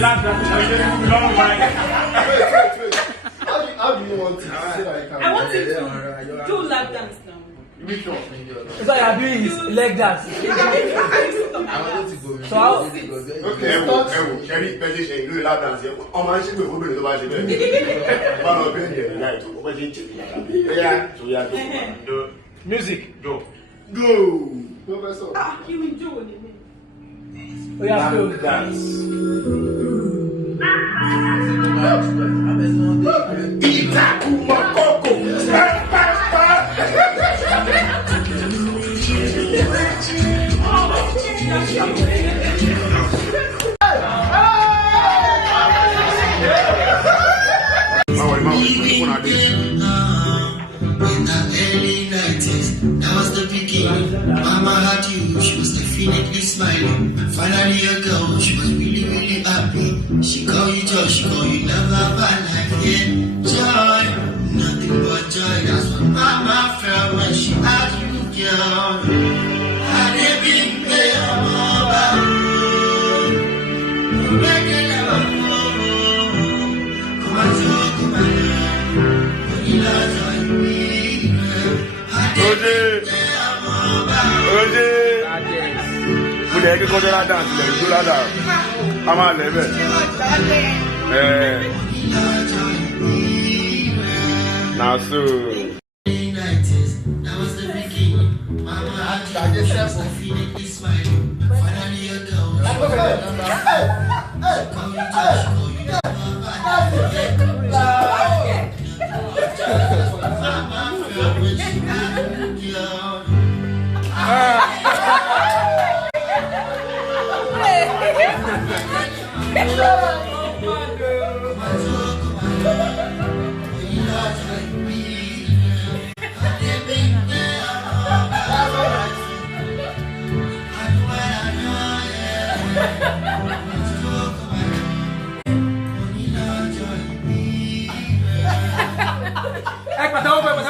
lap dance. How do you want to say that? I want you to do lap dance now. Which one? So you are doing his leg dance. I want to go. So how? Okay, Sherry, Sherry, do lap dance. Oh man, she will be the one. One of them here, right? Yeah, so we are doing music. Go. Professor. You will do it. Oh, yeah, so Dance. In the early 90s, that was the beginning. Mama had you, she was definitely smiling. Finally a girl, she was really, really happy. She called you joy, she called you never have a life, yeah. Joy, nothing but joy. That's what Mama felt when she had you, girl. Had a big day, Mama. Come on, come on. Vous l'avez que la danse, vous la danse. Comment lever? Now so. That was the beginning. Mama had definitely smiling. Finally a girl. é para